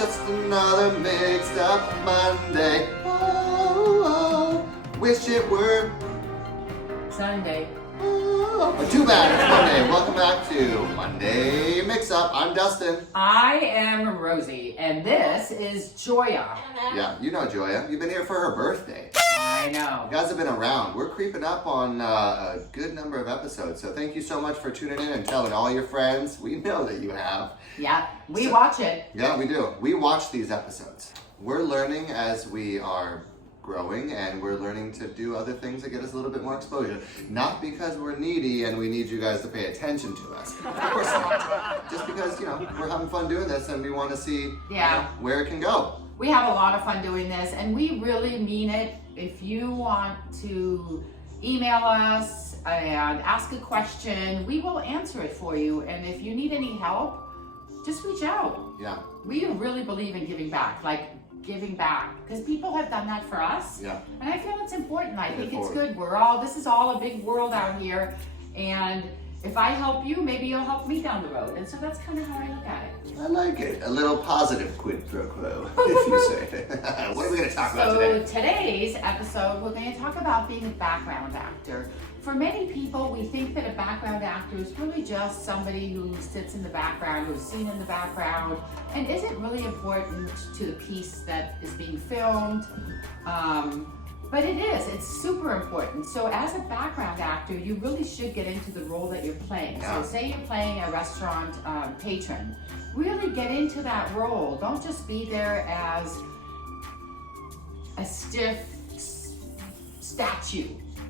just another mixed up Monday. Oh, wish it were Sunday. Oh, but too bad it's Monday. Welcome back to Monday Mix-Up. I'm Dustin. I am Rosie, and this is Joya. Yeah, you know Joya. You've been here for her birthday. I know. You guys have been around. We're creeping up on a good number of episodes, so thank you so much for tuning in and telling all your friends. We know that you have. Yeah, we watch it. Yeah, we do. We watch these episodes. We're learning as we are growing, and we're learning to do other things that get us a little bit more exposure. Not because we're needy and we need you guys to pay attention to us. Of course not. Just because, we're having fun doing this and we want to see where it can go. We have a lot of fun doing this, and we really mean it. If you want to email us and ask a question, we will answer it for you. And if you need any help, just reach out. Yeah. We really believe in giving back, giving back, because people have done that for us. Yeah. And I feel it's important. I think it's forward. good. This is all a big world out here. And if I help you, maybe you'll help me down the road. And so that's kind of how I look at it. I like it. A little positive quid pro quo, if you say. What are we going to talk about today? So today's episode, we're going to talk about being a background actor. For many people, we think that a background actor is really just somebody who sits in the background, who's seen in the background, and isn't really important to the piece that is being filmed. But it is, it's super important. So as a background actor, you really should get into the role that you're playing. Yeah. So say you're playing a restaurant patron, really get into that role. Don't just be there as a stiff statue.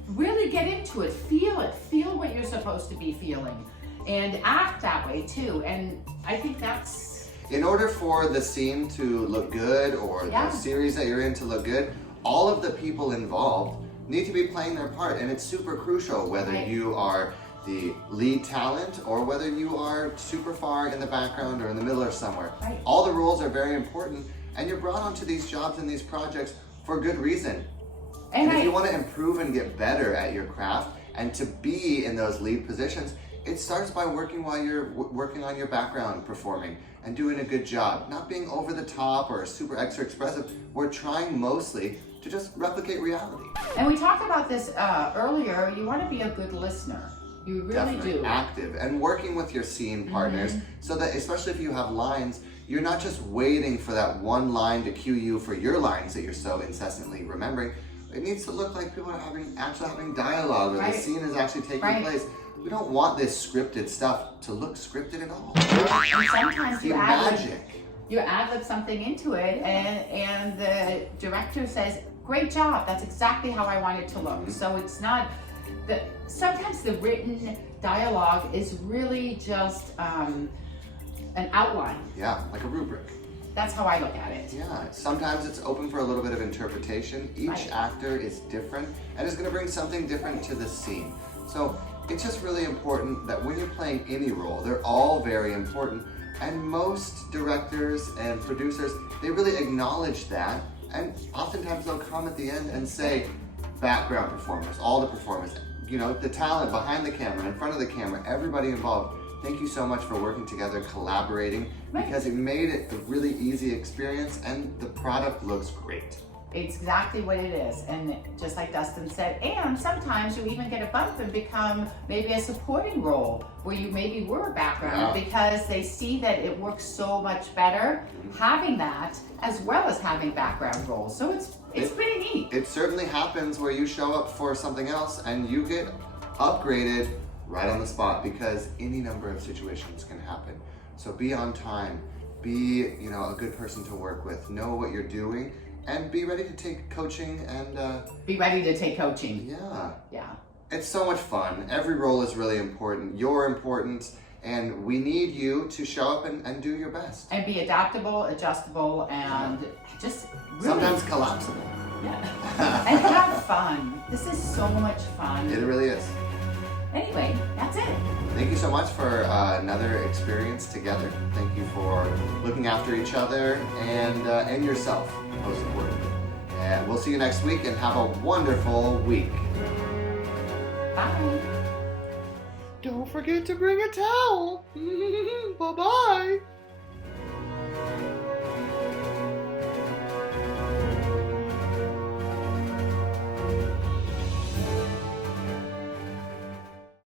Really get into it, feel what you're supposed to be feeling, and act that way too. And I think that's... In order for the scene to look good, or the series that you're in to look good, all of the people involved need to be playing their part, and it's super crucial whether you are the lead talent or whether you are super far in the background or in the middle or somewhere. Right. All the roles are very important, and you're brought onto these jobs and these projects for good reason. And if you want to improve and get better at your craft and to be in those lead positions, it starts by working while you're working on your background performing and doing a good job. Not being over the top or super extra expressive. We're trying mostly to just replicate reality. And we talked about this earlier. You want to be a good listener. You really Definitely do. Active and working with your scene partners so that, especially if you have lines, you're not just waiting for that one line to cue you for your lines that you're so incessantly remembering. It needs to look like people are actually having dialogue, or the scene is actually taking place. We don't want this scripted stuff to look scripted at all. And sometimes you ad-lib something into it, and the director says, "Great job. That's exactly how I want it to look." So it's not sometimes the written dialogue is really just an outline. Yeah, like a rubric. That's how I look at it. Yeah, sometimes it's open for a little bit of interpretation. Each actor is different and is going to bring something different to the scene. So it's just really important that when you're playing any role, they're all very important. And most directors and producers, they really acknowledge that. And oftentimes they'll come at the end and say, background performers, all the performers, the talent behind the camera, in front of the camera, everybody involved. Thank you so much for working together, collaborating, because it made it a really easy experience and the product looks great. It's exactly what it is, and just like Dustin said, and sometimes you even get a bump and become maybe a supporting role where you maybe were a background because they see that it works so much better having that as well as having background roles. So it's pretty neat. It certainly happens where you show up for something else and you get upgraded right on the spot, because any number of situations can happen. So be on time, be a good person to work with, know what you're doing, and be ready to take coaching and be ready to take coaching. Yeah. It's so much fun. Every role is really important. You're important, and we need you to show up and do your best. And be adaptable, adjustable, and just really... sometimes collapsible. Yeah. And have fun. This is so much fun. It really is. Anyway, that's it. Thank you so much for another experience together. Thank you for looking after each other and yourself, most importantly. And we'll see you next week, and have a wonderful week. Bye. Don't forget to bring a towel.